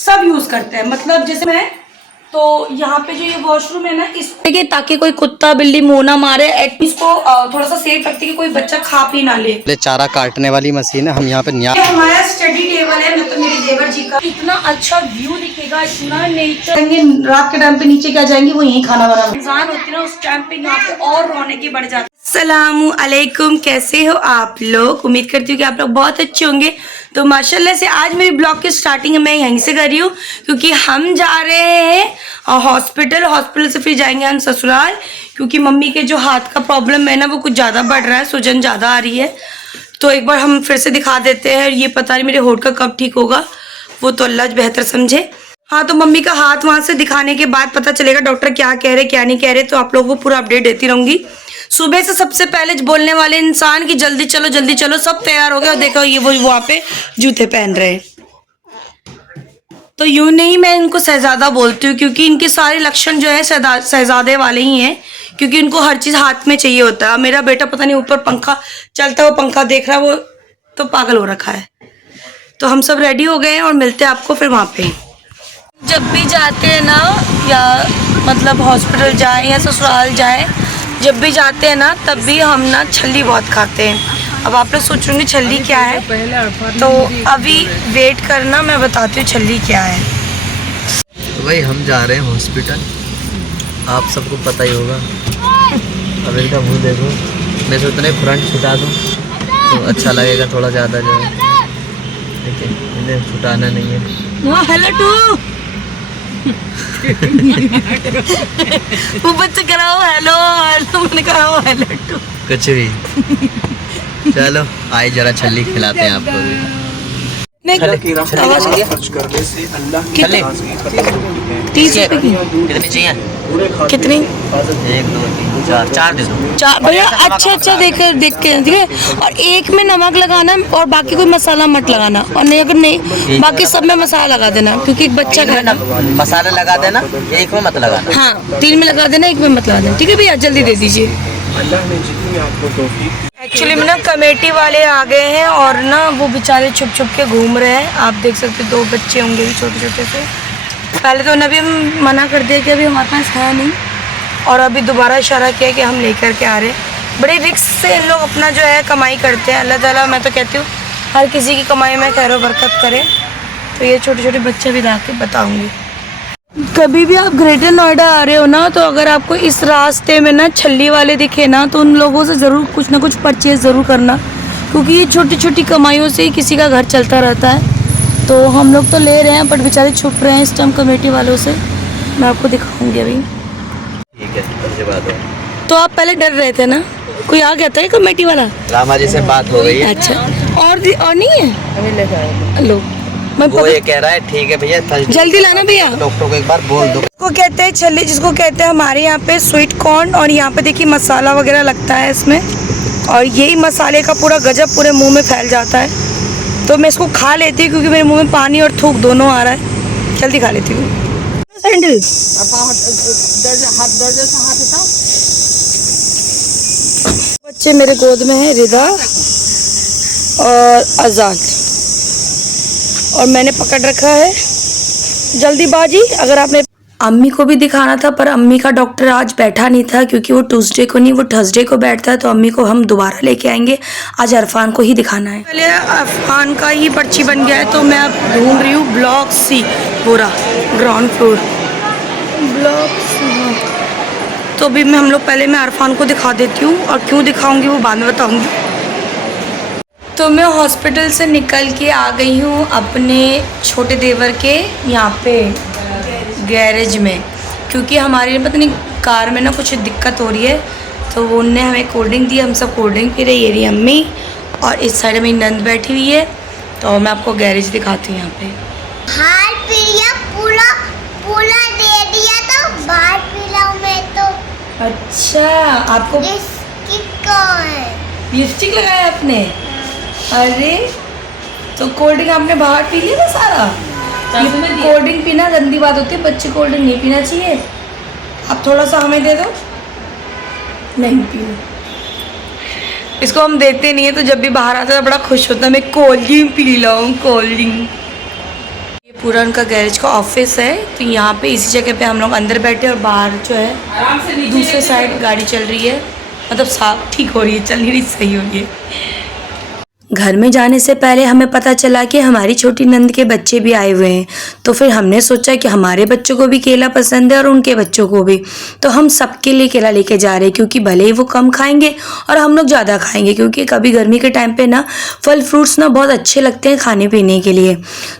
सब यूज करते हैं। मतलब जैसे मैं तो यहाँ पे जो ये वॉशरूम है ना, इसके ताकि कोई कुत्ता बिल्ली मुंह ना मारे, एटलीस्ट को थोड़ा सा सेफ रखती है कि कोई बच्चा खा पी ना ले। चारा काटने वाली मशीन है। हम यहाँ पे हमारा स्टडी टेबल है, मतलब मेरे देवर जी का। इतना अच्छा व्यू दिखेगा, इतना नेचर। रात के टाइम पे नीचे क्या जाएंगे, वो यही खाना बना इंसान होती है ना, उस टाइम पे यहाँ पे और रौनक बढ़ जाती है। अस्सलामु अलैकुम, कैसे हो आप लोग? उम्मीद करती हूँ कि आप लोग बहुत अच्छे होंगे। तो माशाल्लाह से आज मेरी ब्लॉग की स्टार्टिंग मैं यहीं से कर रही हूँ, क्योंकि हम जा रहे हैं हॉस्पिटल से फिर जाएंगे हम ससुराल, क्योंकि मम्मी के जो हाथ का प्रॉब्लम है ना, वो कुछ ज़्यादा बढ़ रहा है, सूजन ज़्यादा आ रही है। तो एक बार हम फिर से दिखा देते हैं। ये पता नहीं मेरे होठ का कब ठीक होगा, वो तो अल्लाह बेहतर समझे। हाँ, तो मम्मी का हाथ वहाँ से दिखाने के बाद पता चलेगा डॉक्टर क्या कह रहे क्या नहीं कह रहे, तो आप लोगों को पूरा अपडेट देती रहूंगी। सुबह से सबसे पहले बोलने वाले इंसान की जल्दी चलो, सब तैयार हो गए और देखो ये वो वहाँ पे जूते पहन रहे हैं। तो यूं नहीं, मैं इनको शहजादा बोलती हूँ, क्योंकि इनके सारे लक्षण जो है शहजादे वाले ही हैं, क्योंकि इनको हर चीज हाथ में चाहिए होता है। मेरा बेटा पता नहीं ऊपर पंखा चलता हुआ पंखा देख रहा है, वो तो पागल हो रखा है। तो हम सब रेडी हो गए हैं और मिलते हैं आपको फिर वहाँ पे। जब भी जाते हैं ना, या मतलब हॉस्पिटल जाए या ससुराल जाए, जब भी जाते हैं ना, तब भी हम ना छल्ली बहुत खाते हैं। अब आप लोग सोच रहे होंगे छल्ली क्या है, तो अभी वेट करना, मैं बताती हूँ छल्ली क्या है। तो भाई हम जा रहे हैं हॉस्पिटल, आप सबको पता ही होगा। अब इनका मुँह देखो, मैं सोचता नहीं फ्रंट छुटा दूँ तो अच्छा लगेगा थोड़ा ज़्यादा जो है, लेकिन इन्हें छुटाना नहीं है। हेलो टू वो बच्चे कराओ हेलो हेलो, मैंने कराओ हेलो टू, कुछ भी। चलो आइए जरा छल्ली खिलाते हैं आपको भी। कितने 30 रुपए की? कितनी चाहिए? कितनी? 1 2 3 4 दे दो। चार भैया, अच्छा देख के ठीक है। और एक में नमक लगाना और बाकी कोई मसाला मत लगाना, और नहीं अगर नहीं बाकी सब में मसाला लगा देना, क्योंकि एक बच्चा खाएगा। मसाला लगा देना, एक में मत लगाना। हाँ, 3 में लगा देना, 1 में मत लगा देना, ठीक है भैया? जल्दी दे दीजिए। एक्चुअली में ना कमेटी वाले आ गए हैं और ना वो बेचारे छुप के घूम रहे हैं। आप देख सकते 2 बच्चे होंगे छोटे से। पहले तो अभी हम मना कर दिया कि अभी हमारे पास है नहीं, और अभी दोबारा इशारा किया कि हम लेकर के आ रहे हैं। बड़े रिस्क से इन लोग अपना जो है कमाई करते हैं। अल्लाह ताला, मैं तो कहती हूँ हर किसी की कमाई में खैर बरकत करे। तो ये छोटे बच्चे भी ला के बताऊँगी। कभी भी आप ग्रेटर नोएडा आ रहे हो ना, तो अगर आपको इस रास्ते में ना छल्ली वाले दिखे ना, तो उन लोगों से ज़रूर कुछ ना कुछ परचेज़ ज़रूर करना, क्योंकि ये छोटी कमाइयों से ही किसी का घर चलता रहता है। तो हम लोग तो ले रहे हैं, बट बेचारे छुप रहे हैं इस टाइम कमेटी वालों से। मैं आपको दिखाऊंगी अभी। ठीक है, अच्छी बात है। तो आप पहले डर रहे थे ना, कोई आ गया था कमेटी वाला? रामा जी से बात हो गई है। अच्छा, और नहीं है? लो, वो ये कह रहा है ठीक है भैया, जल्दी लाना भैया। डॉक्टर को एक बार बोल दो। इसको कहते हैं छल्ली, जिसको कहते हैं हमारे यहाँ पे स्वीट कॉर्न। और यहाँ पे देखिए मसाला वगैरह लगता है इसमें, और यही मसाले का पूरा गजब पूरे मुंह में फैल जाता है। तो मैं इसको खा लेती हूँ, क्योंकि मेरे मुंह में पानी और थूक दोनों आ रहा है। जल्दी खा लेती हूँ। सैंडल बच्चे मेरे गोद में है, रिदा और आज़ाद, और मैंने पकड़ रखा है जल्दीबाजी। अगर आपने अम्मी को भी दिखाना था, पर अम्मी का डॉक्टर आज बैठा नहीं था, क्योंकि वो ट्यूसडे को नहीं, वो थर्सडे को बैठता है। तो अम्मी को हम दोबारा लेके आएंगे, आज अरफान को ही दिखाना है। पहले अरफान का ही पर्ची बन गया है, तो मैं अब ढूंढ रही हूँ ब्लॉक C, पूरा ग्राउंड फ्लोर ब्लॉक C। तो अभी हम लोग पहले मैं अरफान को दिखा देती हूँ, और क्यों दिखाऊंगी वो बाद में बताऊँगी। तो मैं हॉस्पिटल से निकल के आ गई हूँ अपने छोटे देवर के यहाँ पे गैरेज में, क्योंकि हमारे पता नहीं कार में ना कुछ दिक्कत हो रही है। तो उनने हमें कोल्ड ड्रिंक दी, हम सब कोल्ड ड्रिंक पी रहे। ये रही अम्मी, और इस साइड में नंद बैठी हुई है। तो मैं आपको गैरेज दिखाती हूँ यहाँ पे। हार पिया पूरा दे दिया, तो बाहर पिलाऊं मैं तो। अच्छा, आपको लिपस्टिक लगाया आपने? अरे, तो कोल्ड ड्रिंक आपने बाहर पी लिया ना सारा? कोल्ड ड्रिंक पीना गंदी बात होती है, बच्चे कोल्ड ड्रिंक नहीं पीना चाहिए। आप थोड़ा सा हमें दे दो। नहीं पीना, इसको हम देते नहीं है। तो जब भी बाहर आता है तो बड़ा खुश होता है, मैं कोल्ड ड्रिंक पी लाऊं, कोल्ड ड्रिंक। ये पूरा उनका गैरेज का ऑफिस है, तो यहाँ पे इसी जगह पे हम लोग अंदर बैठे और बाहर जो है दूसरे साइड गाड़ी चल रही है, मतलब साफ ठीक हो रही है, चल नहीं रही, सही हो रही है। घर में जाने से पहले हमें पता चला कि हमारी छोटी नंद के बच्चे भी आए हुए हैं, तो फिर हमने सोचा कि हमारे बच्चों को भी केला पसंद है और उनके बच्चों को भी, तो हम सबके लिए केला लेके जा रहे हैं, क्योंकि भले ही वो कम खाएंगे और हम लोग ज़्यादा खाएंगे, क्योंकि कभी गर्मी के टाइम पे ना फल फ्रूट्स ना बहुत अच्छे लगते हैं खाने पीने के लिए।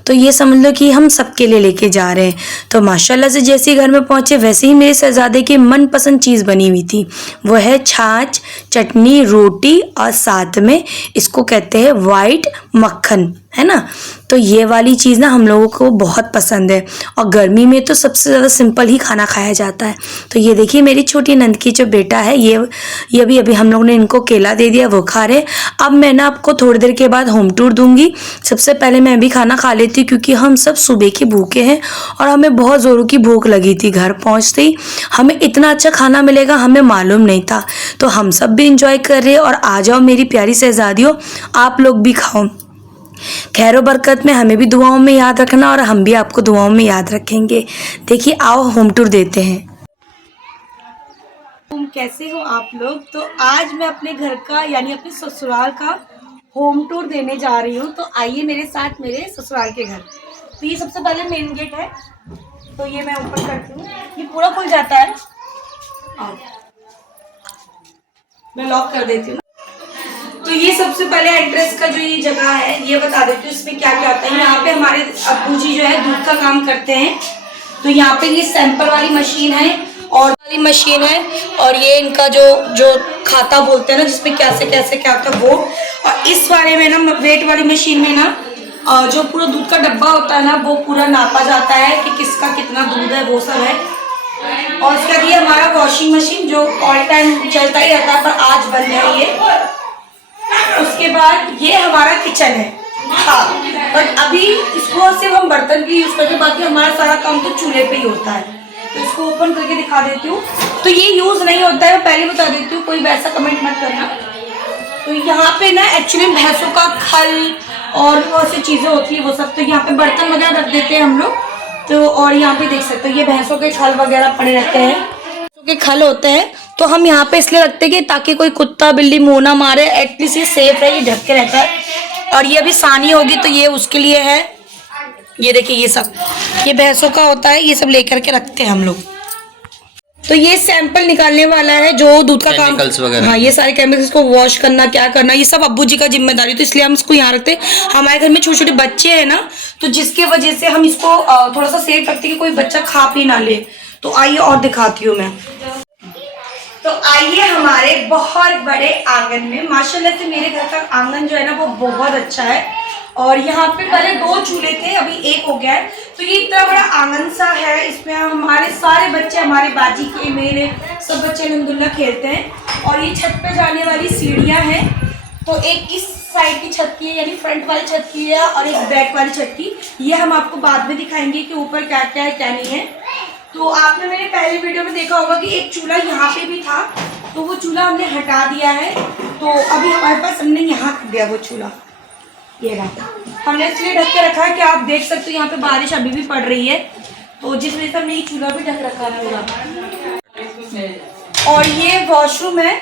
तो ये समझ लो कि हम सबके लिए लेके जा रहे हैं। तो माशाल्लाह से जैसे ही घर में पहुँचे वैसे ही मेरे शहजादे की मनपसंद चीज़ बनी हुई थी, वो है छाछ, चटनी, रोटी और साथ में इसको कहते हैं वाइट मक्खन, है ना। तो ये वाली चीज़ ना हम लोगों को बहुत पसंद है, और गर्मी में तो सबसे ज़्यादा सिंपल ही खाना खाया जाता है। तो ये देखिए मेरी छोटी नंद की जो बेटा है, ये अभी हम लोग ने इनको केला दे दिया, वो खा रहे। अब मैं ना आपको थोड़ी देर के बाद होम टूर दूंगी। सबसे पहले मैं भी खाना खा लेती हूँ, क्योंकि हम सब सुबह के भूखे हैं और हमें बहुत ज़ोरों की भूख लगी थी। घर पहुँचते ही हमें इतना अच्छा खाना मिलेगा हमें मालूम नहीं था। तो हम सब भी इंजॉय कर रहे हैं, और आ जाओ मेरी प्यारी शहजादियों, आप लोग भी खाओ। खैरो बरकत में हमें भी दुआओं में याद रखना, और हम भी आपको दुआओं में याद रखेंगे। देखिए आओ होम टूर देते हैं। तुम कैसे हो आप लोग? तो आज मैं अपने घर का यानी अपने ससुराल का होम टूर देने जा रही हूँ, तो आइए मेरे साथ मेरे ससुराल के घर। तो ये सबसे पहले मेन गेट है, तो ये मैं ऊपर करती हूँ, ये पूरा खुल जाता है, मैं लॉक कर देती हूँ। तो ये सबसे पहले एंट्रेंस का जो ये जगह है ये बता देती हूँ इसमें क्या क्या होता है। यहाँ पे हमारे अब्बू जी जो है दूध का काम करते हैं, तो यहाँ पे ये सैंपल वाली मशीन है और वाली मशीन है, और ये इनका जो खाता बोलते हैं ना, जिसमें कैसे कैसे क्या होता है वो। और इस वाले में ना वेट वाली मशीन में ना जो पूरा दूध का डब्बा होता है ना, वो पूरा नापा जाता है कि किसका कितना दूध है, वो सब है। और उसके बाद ये हमारा वॉशिंग मशीन जो ऑल टाइम चलता ही रहता है, पर आज बंद है ये। उसके बाद ये हमारा किचन है, हाँ, बट अभी इसको सिर्फ हम बर्तन की यूज करते हैं, बाकी हमारा सारा काम तो चूल्हे पे ही होता है। तो इसको ओपन करके दिखा देती हूँ। तो ये यूज नहीं होता है, मैं पहले बता देती हूँ, कोई वैसा कमेंट मत करना। तो यहाँ पे ना एक्चुअली भैंसों का खल और बहुत सी चीजें होती है वो सब, तो यहाँ पे बर्तन वगैरह रख देते हैं हम लोग। तो और यहाँ पे देख सकते हो ये भैंसों के खल वगैरह पड़े रहते हैं, भैंसों के खल होते हैं, तो हम यहाँ पे इसलिए रखते हैं कि ताकि कोई कुत्ता बिल्ली मुंह ना मारे, एटलीस्ट ये सेफ है, ये ढक के रहता है। और ये अभी सानी होगी तो ये उसके लिए है। ये देखिए ये सब ये भैंसों का होता है, ये सब लेकर के रखते हैं हम लोग। तो ये सैंपल निकालने वाला है जो दूध का काम, हाँ, ये सारे केमिकल्स को वॉश करना, क्या करना, ये सब अब्बू जी का जिम्मेदारी, तो इसलिए हम इसको यहाँ रखते हैं। हमारे घर में छोटे छोटे बच्चे हैं ना, तो जिसके वजह से हम इसको थोड़ा सा सेफ रखते हैं कि कोई बच्चा खा पी ना ले। तो आइए और दिखाती हूँ मैं। तो आइए हमारे बहुत बड़े आंगन में, माशाल्लाह से मेरे घर का आंगन जो है ना वो बहुत अच्छा है। और यहाँ पे पहले 2 चूल्हे थे, अभी 1 हो गया है। तो ये इतना बड़ा आंगन सा है, इसमें हमारे सारे बच्चे, हमारे बाजी के, मेरे सब बच्चे अल्हम्दुलिल्लाह खेलते हैं। और ये छत पे जाने वाली सीढ़ियाँ हैं, तो एक इस साइड की छत की है, यानी फ्रंट वाली छत की है, और एक बैक वाली छत की। ये हम आपको बाद में दिखाएंगे कि ऊपर क्या क्या है क्या नहीं है। तो आपने मेरे पहले वीडियो में देखा होगा कि एक चूल्हा यहाँ पे भी था, तो वो चूल्हा हमने हटा दिया है। तो अभी हमारे पास हमने यहाँ रख दिया वो चूल्हा, ये रहा। हमने इसलिए ढक के रखा है कि आप देख सकते हो यहाँ पे बारिश अभी भी पड़ रही है, तो जिस वजह से हमने ये चूल्हा भी ढक रखा है पूरा। और ये वॉशरूम है,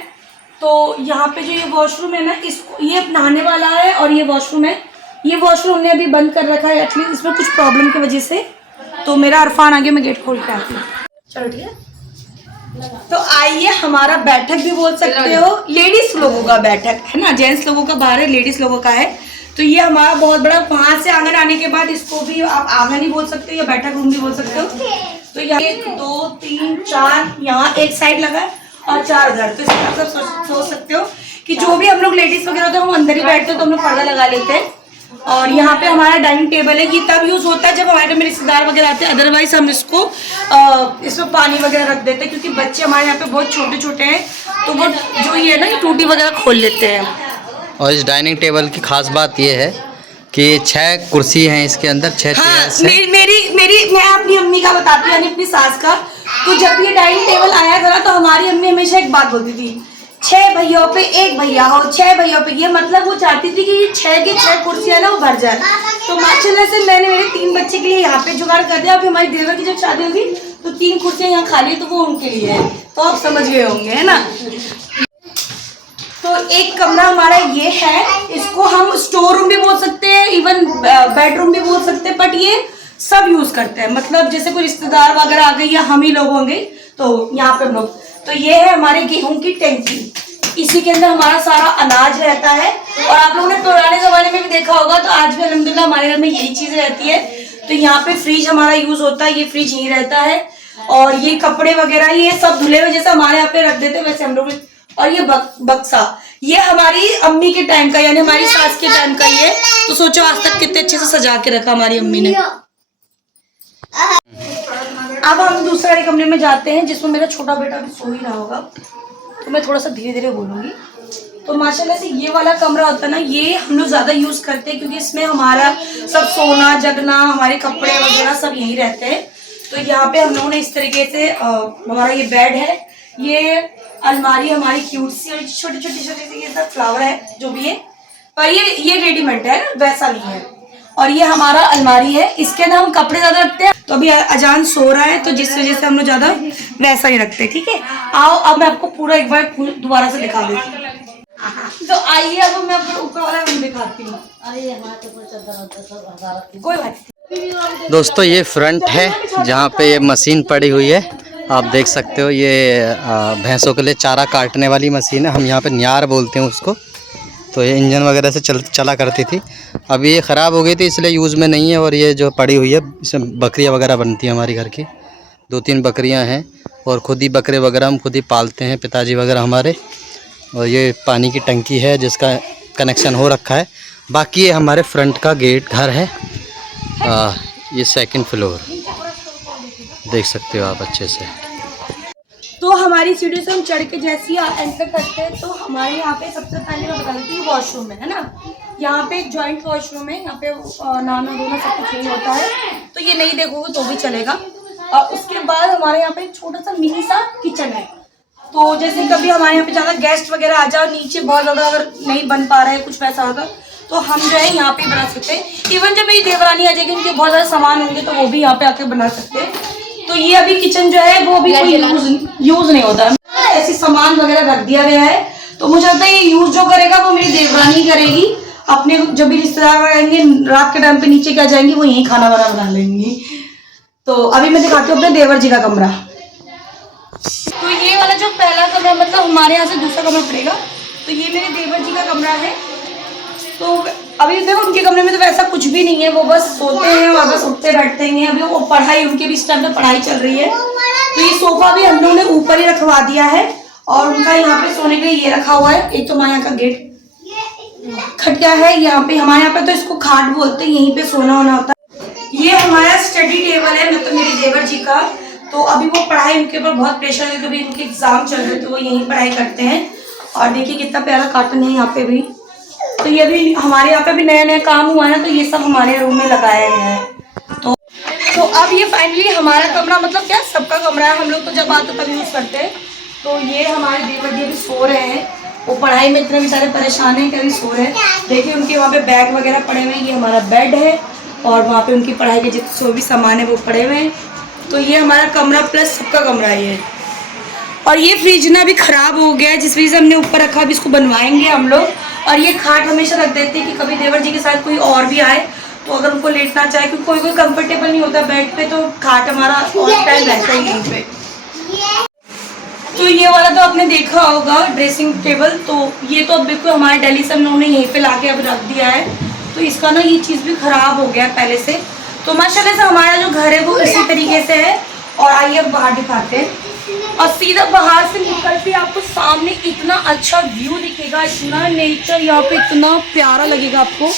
तो यहाँ पे जो ये वॉशरूम है ना, इसको ये नहाने वाला है, और ये वॉशरूम है। ये वॉशरूम हमने अभी बंद कर रखा है, एटलीस्ट इसमें कुछ प्रॉब्लम की वजह से। तो मेरा अरफान आगे, मैं गेट खोल के आती हूँ, चलो ठीक है। तो आइए हमारा बैठक भी बोल सकते हो, लेडीज लोगों का बैठक है ना, जेंट्स लोगों का बाहर है, लेडीज लोगों का है। तो ये हमारा बहुत बड़ा, वहां से आंगन आने के बाद इसको भी आप आंगन ही बोल सकते हो या बैठक रूम भी बोल सकते हो। तो यहाँ 1 2 3 4 यहाँ एक साइड लगा है और 4 उधर। तो इसमें आप सब सोच सकते हो कि जो भी हम लोग लेडीज वगैरह होते हैं हम अंदर ही बैठते हैं, तो हम लोग पर्दा लगा लेते हैं। और यहाँ पे हमारा डाइनिंग टेबल है, ये तब यूज होता है जब हमारे घर में रिश्तेदार वगैरह आते हैं, अदरवाइज हम इसको इसमें पानी वगैरह रख देते हैं, क्योंकि बच्चे हमारे यहाँ पे बहुत छोटे छोटे हैं, तो वो जो ये है ना, ये टूटी वगैरह खोल लेते हैं। और इस डाइनिंग टेबल की खास बात ये है कि 6 कुर्सी हैं इसके अंदर, 6 चेयर्स हैं। मेरी मैं अपनी अम्मी का बताती हूँ, यानी अपनी सास का। तो जब ये डाइनिंग टेबल आया था ना, तो हमारी अम्मी हमेशा एक बात बोलती थी, 6 भैया पे 1 भैया हो, 6 भैया पे, ये मतलब वो चाहती थी कि ये 6 की 6 कुर्सियां ना वो भर जाए। तो माशाल्लाह से मैंने मेरे 3 बच्चे के लिए यहाँ पे जुगाड़ कर दिया। अभी हमारी देवर की जब शादी होगी तो 3 कुर्सियां यहाँ खाली है, तो वो उनके लिए है, तो आप समझ गए होंगे, है ना। तो एक कमरा हमारा ये है, इसको हम स्टोर रूम भी बोल सकते हैं, इवन बेडरूम भी बोल सकते हैं, बट ये सब यूज करते हैं। मतलब जैसे कोई रिश्तेदार वगैरह आ गए या हम ही लोग होंगे तो यहाँ पे हम लोग, तो ये है हमारे गेहूं की टंकी, इसी के अंदर हमारा सारा अनाज रहता है। और आप लोगों ने पुराने जमाने में भी देखा होगा, तो आज भी अल्हम्दुलिल्लाह हमारे घर में यही चीज रहती है। तो यहाँ पे फ्रिज हमारा यूज होता है, ये फ्रिज यही रहता है। और ये कपड़े वगैरह ये सब धुले हुए जैसे हमारे यहाँ पे रख देते वैसे हम लोग। और ये बक्सा, ये हमारी अम्मी के टाइम का, यानी हमारी सास के टाइम का ये। तो सोचो आज तक कितने अच्छे से सजा के रखा हमारी अम्मी ने। अब हम दूसरे कमरे में जाते हैं, जिसमें मेरा छोटा बेटा भी सो ही रहा होगा, तो मैं थोड़ा सा धीरे धीरे बोलूंगी। तो माशाल्लाह से ये वाला कमरा होता है ना, ये हम लोग ज्यादा यूज करते हैं, क्योंकि इसमें हमारा सब सोना जगना, हमारे कपड़े वगैरह सब यही रहते हैं। तो यहाँ पे हम लोगों ने इस तरीके से हमारा ये बेड है, ये अलमारी हमारी क्यूट सी और छोटी सी ये सब फ्लावर है जो भी है, पर ये रेडीमेड है, वैसा नहीं है। और ये हमारा अलमारी है, इसके अंदर हम कपड़े ज्यादा रखते हैं। तो अभी अजान सो रहा है, तो जिस वजह से हम लोग ज्यादा वैसा ही रखते हैं, ठीक है। आओ अब मैं आपको पूरा एक बार दोबारा से दिखा देती हूँ। तो आइए अब मैं आपको ऊपर वाला रूम दिखाती हूँ। कोई बात नहीं दोस्तों, ये फ्रंट है जहाँ पे ये मशीन पड़ी हुई है, आप देख सकते हो। ये भैंसों के लिए चारा काटने वाली मशीन है, हम यहाँ पे न्यार बोलते हैं उसको। तो ये इंजन वगैरह से चला करती थी, अभी ये ख़राब हो गई थी इसलिए यूज़ में नहीं है। और ये जो पड़ी हुई है, इसमें बकरियाँ वगैरह बनती हैं हमारी घर की, 2-3 बकरियाँ हैं, और ख़ुद ही बकरे वगैरह हम खुद ही पालते हैं, पिताजी वगैरह हमारे। और ये पानी की टंकी है जिसका कनेक्शन हो रखा है। बाकी ये हमारे फ्रंट का गेट घर है, ये 2nd फ्लोर देख सकते हो आप अच्छे से। तो हमारी सीढ़ी से हम चढ़ के जैसे ही एंटर करते हैं, तो हमारे यहाँ पे सबसे पहले मैं बता देती हूँ वॉशरूम है ना। यहाँ पे एक जॉइंट वॉशरूम है, यहाँ पे नहाना धोना सब कुछ यही होता है, तो ये नहीं देखोगे तो भी चलेगा। और उसके बाद हमारे यहाँ पे एक छोटा सा मिनी सा किचन है। तो जैसे कभी हमारे यहाँ पे ज़्यादा गेस्ट वगैरह आ जाओ, नीचे बहुत ज़्यादा अगर नहीं बन पा रहा है कुछ वैसा होगा, तो हम जो है यहाँ पे बना सकते हैं। इवन जब मेरी देवरानी आ जाएगी, उनके बहुत ज़्यादा सामान होंगे, तो वो भी यहाँ पे आके बना सकते हैं। तो ये अभी किचन जो है वो भी कोई यूज नहीं होता, ऐसे सामान वगैरह रख दिया गया है। तो मुझे लगता है ये यूज जो करेगा वो मेरी देवरानी करेगी। अपने जब भी रिश्तेदार आएंगे रात के टाइम पे नीचे क्या जाएंगी, वो यही खाना वाना बना लेंगी। तो अभी मैं दिखाती हूँ अपने देवर जी का कमरा। तो ये वाला जो पहला कमरा, मतलब हमारे यहाँ से दूसरा कमरा पड़ेगा, तो ये मेरे देवर जी का कमरा है। तो अभी देखो उनके कमरे में तो वैसा कुछ भी नहीं है, वो बस सोते हैं और बस उठते बैठते हैं। अभी वो पढ़ाई, उनके भी इस टाइम पे पढ़ाई चल रही है। तो ये सोफा भी हम लोगों ने ऊपर ही रखवा दिया है, और उनका यहाँ पे सोने के लिए ये रखा हुआ है। एक तो हमारे यहाँ का गेट खटिया है, यहाँ पे हमारे यहाँ पे तो इसको खाट बोलते हैं, यहीं पे सोना होना होता है। ये हमारा स्टडी टेबल है, मतलब मेरे देवर जी का। तो अभी वो पढ़ाई, उनके ऊपर बहुत प्रेशर है क्योंकि उनके एग्जाम चल रहे, तो वो यहीं पढ़ाई करते हैं। और देखिए कितना प्यारा कार्टन है यहाँ पे भी। तो ये भी हमारे यहाँ पे भी नया नया काम हुआ है ना, तो ये सब हमारे रूम में लगाया गया है। तो अब ये फाइनली हमारा कमरा, मतलब क्या सबका कमरा है, हम लोग तो जब आते तब यूज करते हैं। तो ये हमारे देवर जी अभी सो रहे हैं, वो पढ़ाई में इतने बेचारे परेशान हैं कि अभी सो रहे हैं। देखिए उनके वहाँ पे बैग वगैरह पड़े हुए हैं, ये हमारा बेड है, और वहाँ पे उनकी पढ़ाई के जितने जो भी सामान है वो पड़े हुए हैं। तो ये हमारा कमरा प्लस सबका कमरा ही है। और ये फ्रिज ना अभी खराब हो गया है, जिस वजह से हमने ऊपर रखा, अभी इसको बनवाएंगे हम लोग। और ये खाट हमेशा रख देते हैं कि कभी देवर जी के साथ कोई और भी आए तो अगर उनको लेटना चाहे, क्योंकि कोई कंफर्टेबल नहीं होता बेड पे, तो खाट हमारा ऑल टाइम रहता है यहीं पे। तो ये वाला तो आपने देखा होगा ड्रेसिंग टेबल, तो ये तो अब बिल्कुल हमारे दिल्ली से हम लोगों ने यहीं पे लाके अब रख दिया है। तो इसका ना ये चीज़ भी खराब हो गया है पहले से। तो माशाल्लाह से हमारा जो घर है वो इसी तरीके से है। और आइए अब बाहर दिखाते हैं, और सीधा बाहर से निकलते आपको सामने इतना अच्छा व्यू दिखेगा, इतना नेचर यहाँ पे इतना प्यारा लगेगा आपको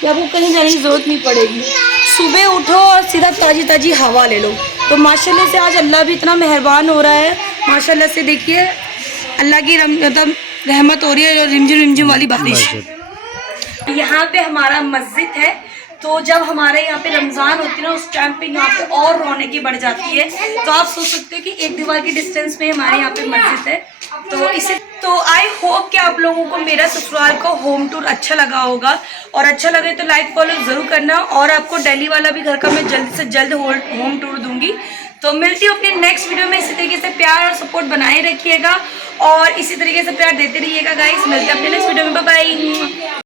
कि आपको कहीं जाने की जरूरत नहीं पड़ेगी। सुबह उठो और सीधा ताजी ताजी हवा ले लो। तो माशाल्लाह से आज अल्लाह भी इतना मेहरबान हो रहा है। माशाल्लाह से देखिए अल्लाह की मतलब रहमत हो रही है, रिमझिम रिमझिम वाली बारिश। यहाँ पे हमारा मस्जिद है, तो जब हमारे यहाँ पे रमज़ान होती है ना उस टाइम पे यहाँ पे और रौनकी बढ़ जाती है। तो आप सोच सकते हो कि एक दीवार की डिस्टेंस में हमारे यहाँ पे मस्जिद है। तो आई होप कि आप लोगों को मेरा ससुराल का होम टूर अच्छा लगा होगा, और अच्छा लगे तो लाइक फॉलो ज़रूर करना। और आपको दिल्ली वाला भी घर का मैं जल्द से जल्द होम टूर दूंगी। तो मिलती हूँ अपने नेक्स्ट वीडियो में। इसी तरीके से प्यार और सपोर्ट बनाए रखिएगा और इसी तरीके से प्यार देते रहिएगा गाइस। मिलते हैं अपने नेक्स्ट वीडियो में, बाय बाय।